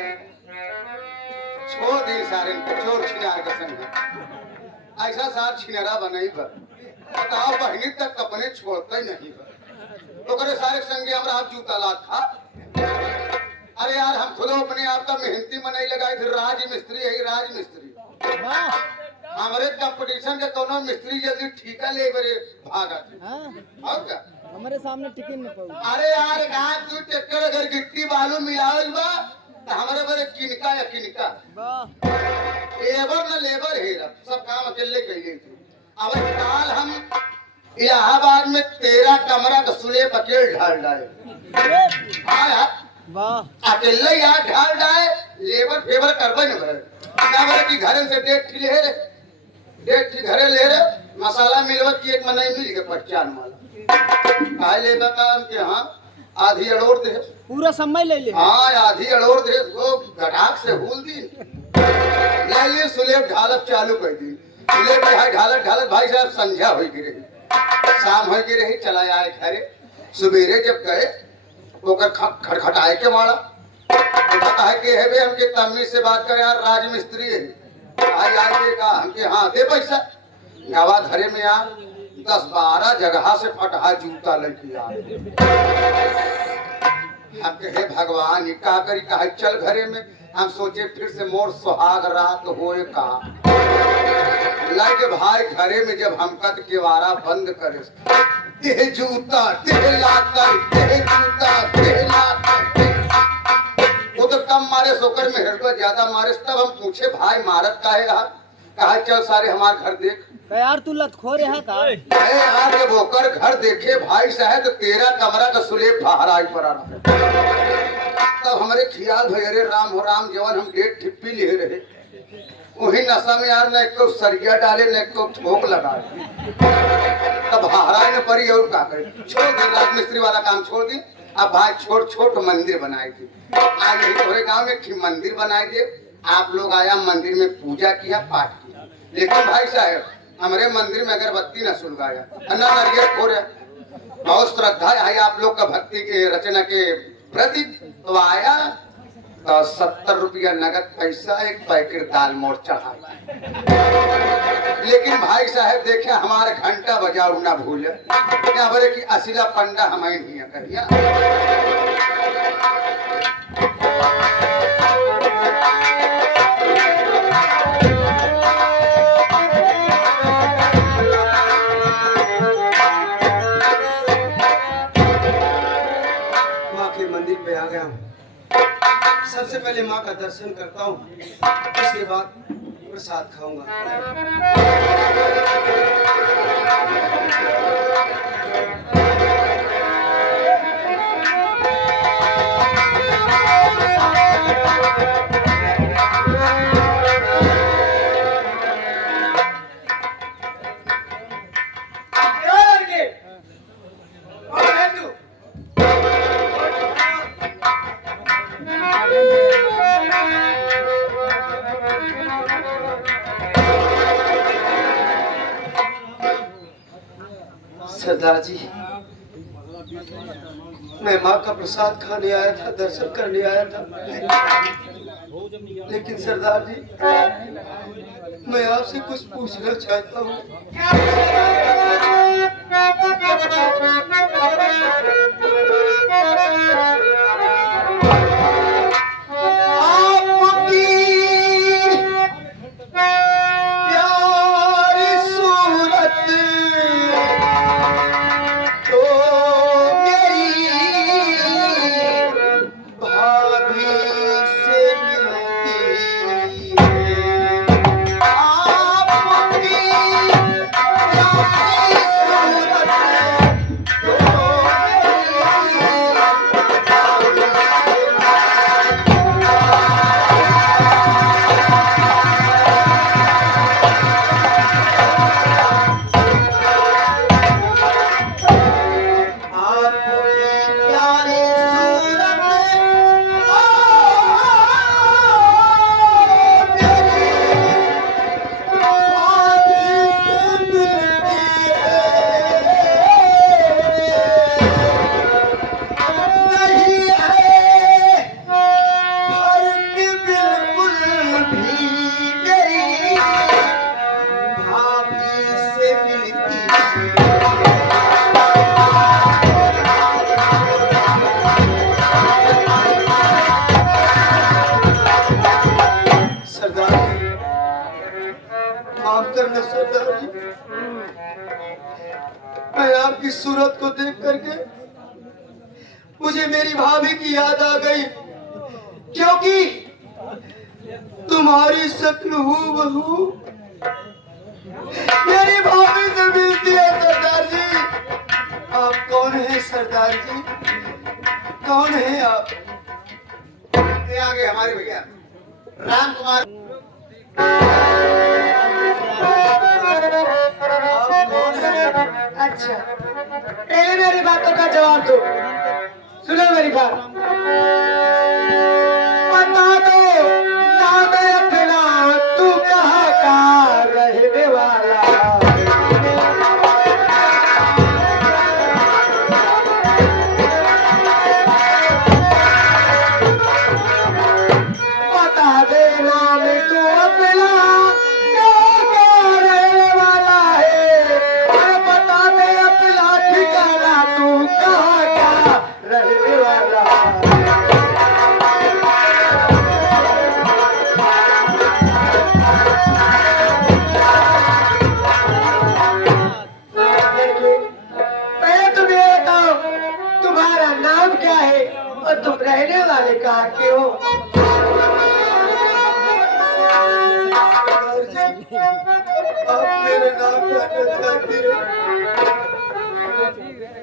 छोड़ दी सारे चोर छिनार के संग ऐसा साथ छिनरा बनई बर बताओ बहनी तक अपने छोड़ते नहीं बर तो करे सारे संगे हमरा आप जूता लात खा। अरे यार हम खुद अपने आप का मेहनती मनई लगाई थे राज मिस्त्री है राज मिस्त्री हमारे कंपटीशन के कोनो मिस्त्री जल्दी ठीका ले बरे भागा थे और क्या हमारे सामने टिकट न पाऊ। अरे यार गांव तू ट्रैक्टर अगर गिट्टी बालू मिलावल बा तो हमारे बरे किनका या किनका लेबर न लेबर हेरा सब काम अकेले कइले थे। अब काल हम इलाहाबाद में 13 कमरा का सुले बकेल ढाल डाले हाँ यार वाह अकेले यार ढाल डाले लेबर फेवर करबे न भरे क्या बोले कि घरे से डेढ़ थी घरे ले रे मसाला मिलवत की एक मनई मिल गए 50 वाला काहे लेबर काम के हाँ आधी अड़ोर दे पूरा समय ले ले हाँ आधी अड़ोर दे वो गटाक से भूल दी ले लिए सुलेब ढालत चालू कर दी सुलेब भाई ढालत भाई साहब संध्या हो गिरे शाम हो गिरे चला आए घरे सवेरे जब गए ओकर खटखटाए के मारा है कि है बे हमके तम्मी से बात कर यार राज मिस्त्री है आज आए का हमके हाँ दे पैसा नवा घरे में यार 10-12 जगह से फटहा जूता लेके यार हम कहे भगवान ये का करी कहा चल घरे में हम सोचे फिर से मोर सुहाग रात होए का लगे भाई घरे में जब हम कद केवारा बंद करे ते जूता ते लाकर ते जूता ते लाकर वो तो कम मारे सोकर में हृदय ज्यादा मारे तब हम पूछे भाई मारत काहे रहा कहा चल सारे हमारे घर देख यार तू लतखोर है का अरे यार जब होकर घर देखे भाई साहब तो 13 कमरा का सुलेब ठहराई पर आ रहा तब हमारे ख्याल भई अरे राम हो राम जवान हम डेढ़ ठिप्पी ले रहे वही नशा में यार न एक सरिया डाले न एक ठोक लगा तब हारा न पड़ी और का करे छोड़ दी राज मिस्त्री वाला काम छोड़ दी अब भाई छोट मंदिर बनाए थे आज यही थोड़े गांव में मंदिर बनाए थे आप लोग आया मंदिर में पूजा किया पाठ किया लेकिन भाई साहब हमारे मंदिर में अगरबत्ती न सुलगाया अन्ना नारियल खोर है बहुत श्रद्धा है आप लोग का भक्ति के रचना के प्रति तो आया तो 70 रुपया नगद पैसा एक पैकेट दाल मोर चढ़ाया लेकिन भाई साहब देखे हमारे घंटा बजाऊ ना भूले क्या बोले कि असिला पंडा हमें नहीं करिया मंदिर पे आ गया हूँ। सबसे पहले माँ का दर्शन करता हूँ उसके बाद प्रसाद खाऊंगा। सरदार जी मैं माँ का प्रसाद खाने आया था दर्शन करने आया था लेकिन सरदार जी मैं आपसे कुछ पूछना चाहता हूँ। न सरदार जी, मैं आपकी सूरत को देख करके मुझे मेरी भाभी की याद आ गई, क्योंकि तुम्हारी शक्ल हूबहू मेरी भाभी से मिलती है सरदार जी। आप कौन है सरदार जी, कौन है आप? ये आगे हमारे भैया राम कुमार। आप कौन हैं? अच्छा, पहले मेरी बातों का जवाब दो। सुनो मेरी बात, बता दो नाम अपना, तू कहाँ का रहने वाला? बता दे नाम तू अपना, कहाँ का रहने वाला है? अरे बता दे अपना ठिकाना, तू कहाँ का रहने वाला? मैं तुम्हें बताऊं, तुम्हारा नाम क्या है और तुम रहने वाले कहाँ के हो? आप मेरे नाम जानना चाहती हो?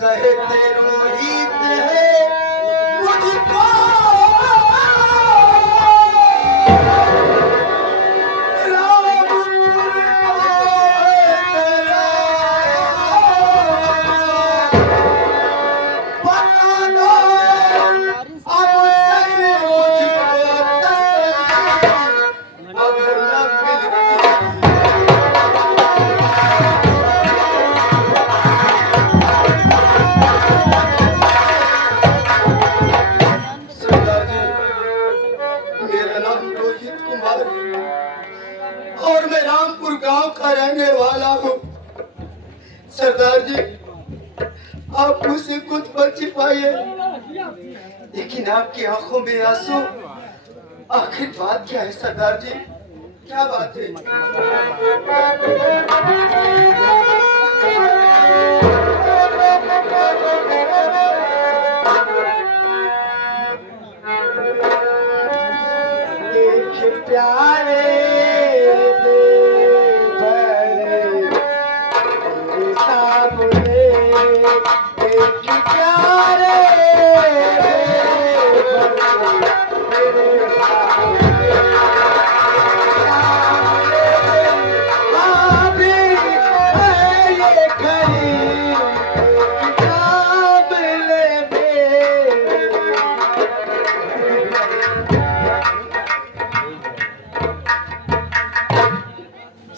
कहते रोहित है मुझको, रामपुर का है तेरा। बता दो अब से मुझको तसल्ली, अब न मिलती। सरदार जी, मेरा नाम रोहित कुमार है और मैं रामपुर गांव का रहने वाला हूँ। सरदार जी, आप मुझसे कुछ मत छिपाइए, लेकिन आपकी आंखों में आंसू, आखिर बात क्या है सरदार जी, क्या बात है? देख प्यारे दे भरे तेरे सामने, देख प्यारे दे भरे तेरे सामने। भाभी है ये खड़ी किताब ले मेरे।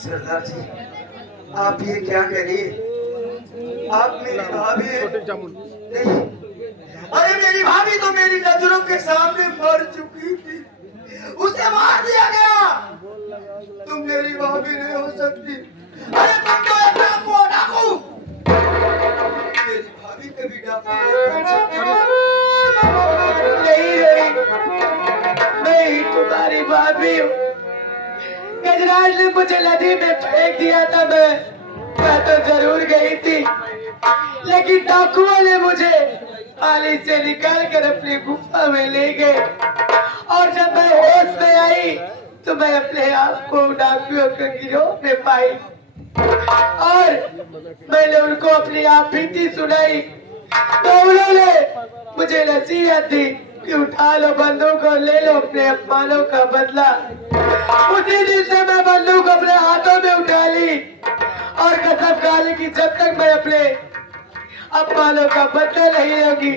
सरदार जी, आप ये क्या करिए, आप मेरी भाभी नहीं, अरे मेरी भाभी तो मेरी नजरों के सामने मर चुकी थी, उसे मार दिया गया। तुम मेरी भाभी नहीं हो सकती, अरे तुम तो एक डाकू हो, डाकू। मेरी भाभी कभी डाकू नहीं बन सकती। नहीं, तुम्हारी भाभी हूँ। गजराज ने मुझे नदी में फेंक दिया था, मैं तो जरूर गई थी, लेकिन डाकुओं ने मुझे पानी से निकाल कर अपनी गुफा में ले गए, और जब मैं होश में आई तो मैं अपने आप को डाकुओं के गिरोह में पाई, और मैंने उनको अपनी आप बीती सुनाई, तो उन्होंने मुझे नसीहत दी कि उठा लो बंदूक और ले लो अपने अपमानों का बदला। उसी दिन से मैं बंदूक अपने हाथों में उठा ली और कसम खा ली कि जब तक मैं अपने अपमानों का बदला नहीं लूंगी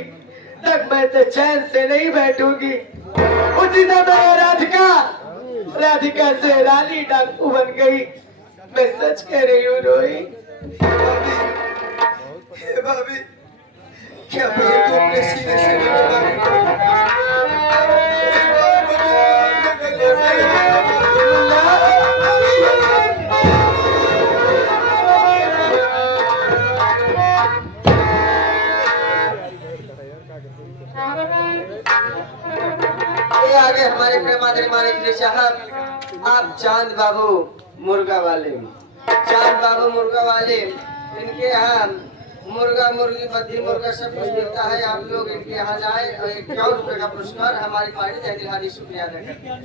तक मैं तो चैन से नहीं बैठूंगी। उसी समय राधिका से रानी डाकू बन गई। मैं सच कह रही हूँ रोहित। हे भाभी, क्या मुझे तो अपने सीने से नहीं लगा? ये आगे हमारे प्रेमादरी मानिक साहब, आप चांद बाबू मुर्गा वाले चार बाबू मुर्गा वाले, इनके यहाँ मुर्गा मुर्गी बद्धी मुर्गा सब कुछ मिलता है। आप लोग इनके यहाँ जाए और 51 रुपए का पुरस्कार हमारी पार्टी तहसील हादी शुक्रिया अदा करते हैं।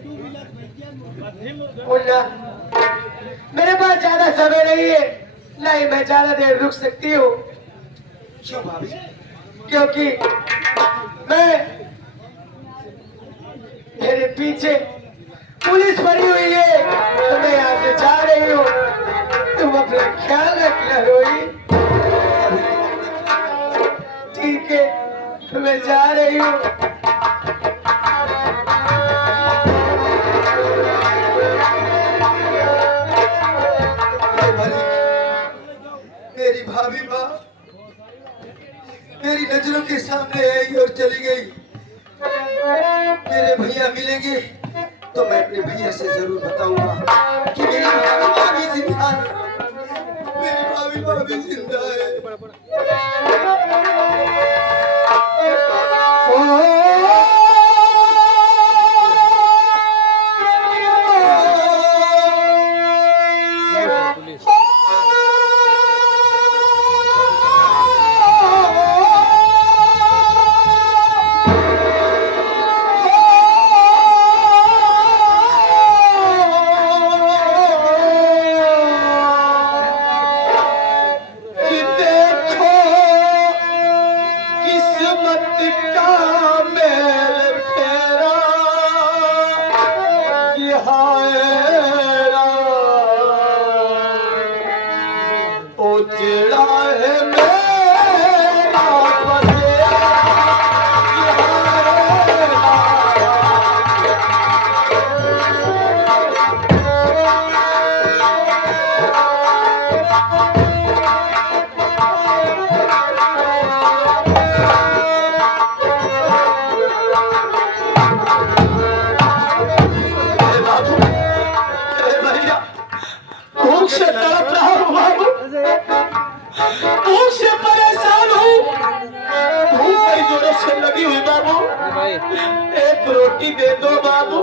मेरे पास ज्यादा समय नहीं है, नहीं मैं ज्यादा देर रुक सकती हूँ। क्यों भाभी? क्योंकि मैं मेरे पीछे पुलिस पड़ी हुई है, तो मैं यहाँ से जा रही हूँ। तुम अपना ख्याल रखना रोई। ठीक है, तो मैं जा रही हूँ। मेरी भाभी माँ मेरी नजरों के सामने आई और चली गई। मेरे भैया मिलेंगे तो मैं अपने भैया से जरूर बताऊंगा कि मेरी भाभी जिंदा है, मेरी भाभी जिंदा है। एक रोटी दे दो बाबू।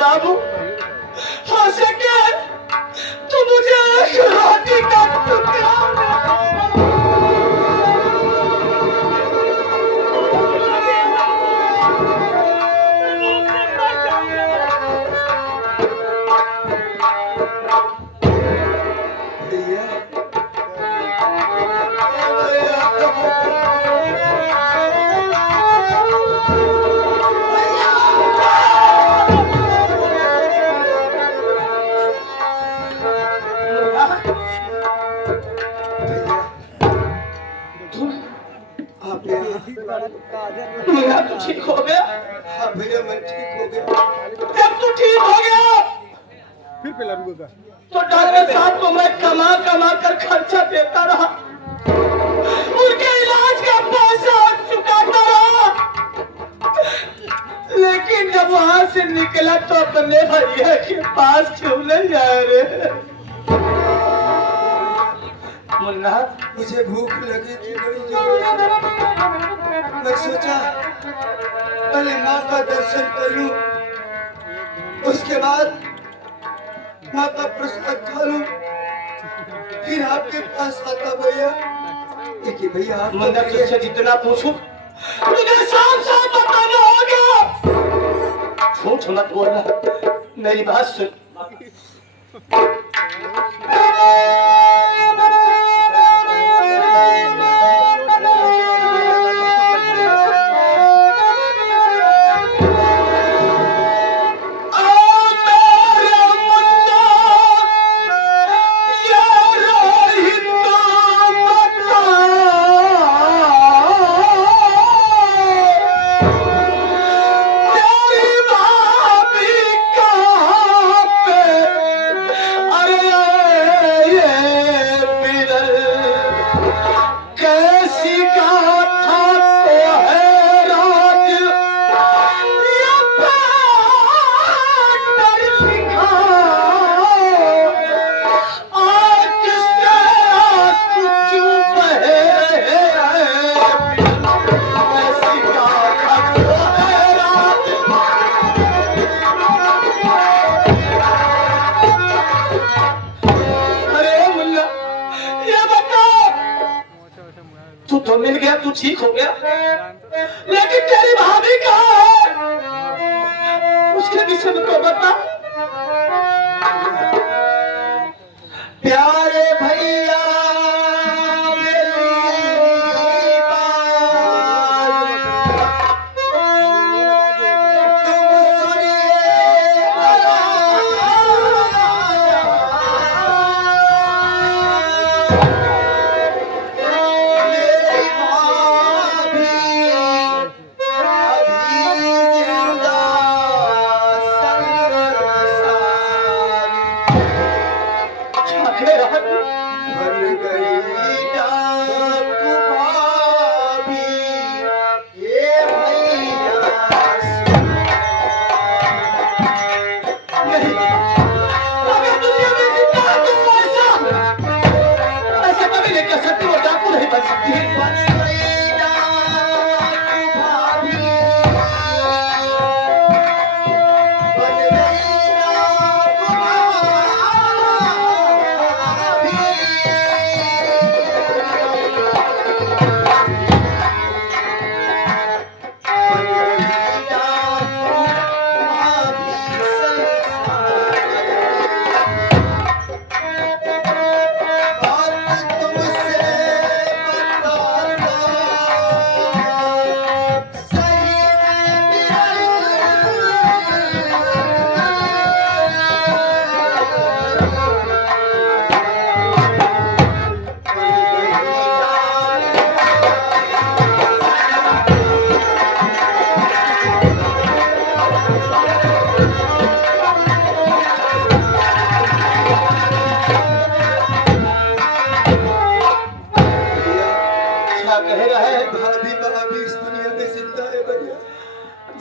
बाबू हो सके तो मुझे एक रोटी का टुकड़ा मुन्ना तो ठीक हो गया। हाँ भैया मैं ठीक हो गया। जब तू ठीक हो गया फिर पहला रुका तो डॉक्टर साहब को मैं कमा कमा कर खर्चा देता रहा, उनके इलाज का पैसा चुकाता रहा, लेकिन जब वहां से निकला तो अपने भैया के पास क्यों नहीं जा रहे? मुन्ना मुझे भूख लगी थी बड़ी जोर से। मैं सोचा पहले माँ का दर्शन कर लूं, उसके बाद माँ का प्रसाद खा लूं, फिर आपके पास आता भैया। देखिए भैया आप मुन्ना तुझसे जितना पूछूं तुझे साफ साफ बताना होगा। झूठ मत बोलना, मेरी बात सुन। तू तो मिल गया, तू ठीक हो गया, लेकिन तेरी भाभी कहाँ है? उसके विषय में तो बता। प्यारे भैया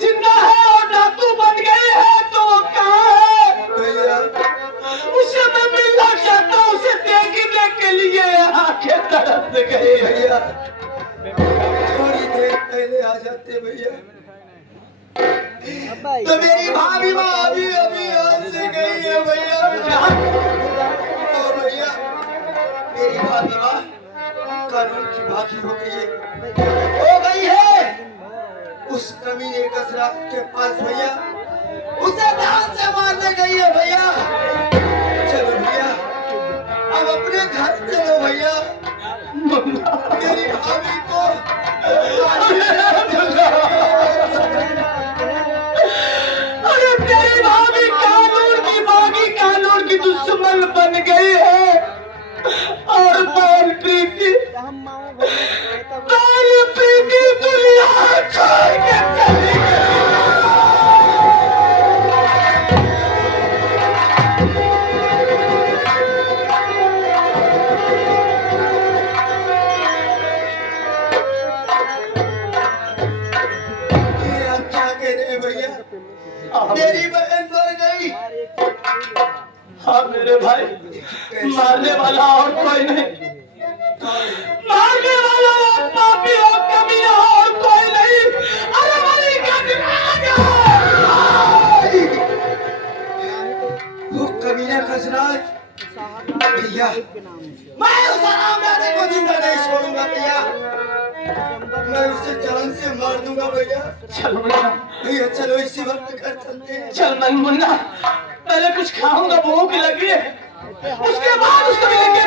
जिंदा है और डाकू बन गए हैं, तो वो कहाँ है? भैया उसे मैं मिलना चाहता हूँ, उसे देखने के लिए आंखें तरस गई। भैया थोड़ी देर पहले आ जाते भैया, तो मेरी भाभी अभी यहाँ से गई है भैया। भैया मेरी भाभी कानून की भागी हो गई है उस कमीने कसरा के पास भैया, उसे जान से मारने गई है भैया। चलो भैया अब अपने घर चलो भैया, मेरी भाभी को अरे तेरी भाभी कानून की दुश्मन बन गई है, और बहन प्रीति दुनिया छोड़ के चली गई। मेरी बहन मर गई। हाँ मेरे भाई, मारने वाला और कोई नहीं, मारने वाला और पापी और कमीना और कोई नहीं। अरे मेरी वो कमीना खसराज भैया, मैं उस आराम दादे को जिंदा नहीं छोड़ूंगा भैया। मैं उसे जान से मार दूंगा भैया। चलो मुन्ना, भैया चलो इसी वक्त घर चलते हैं। चल मैं मुन्ना, पहले कुछ खाऊंगा, भूख लगी है, उसके बाद उसको मिलेंगे।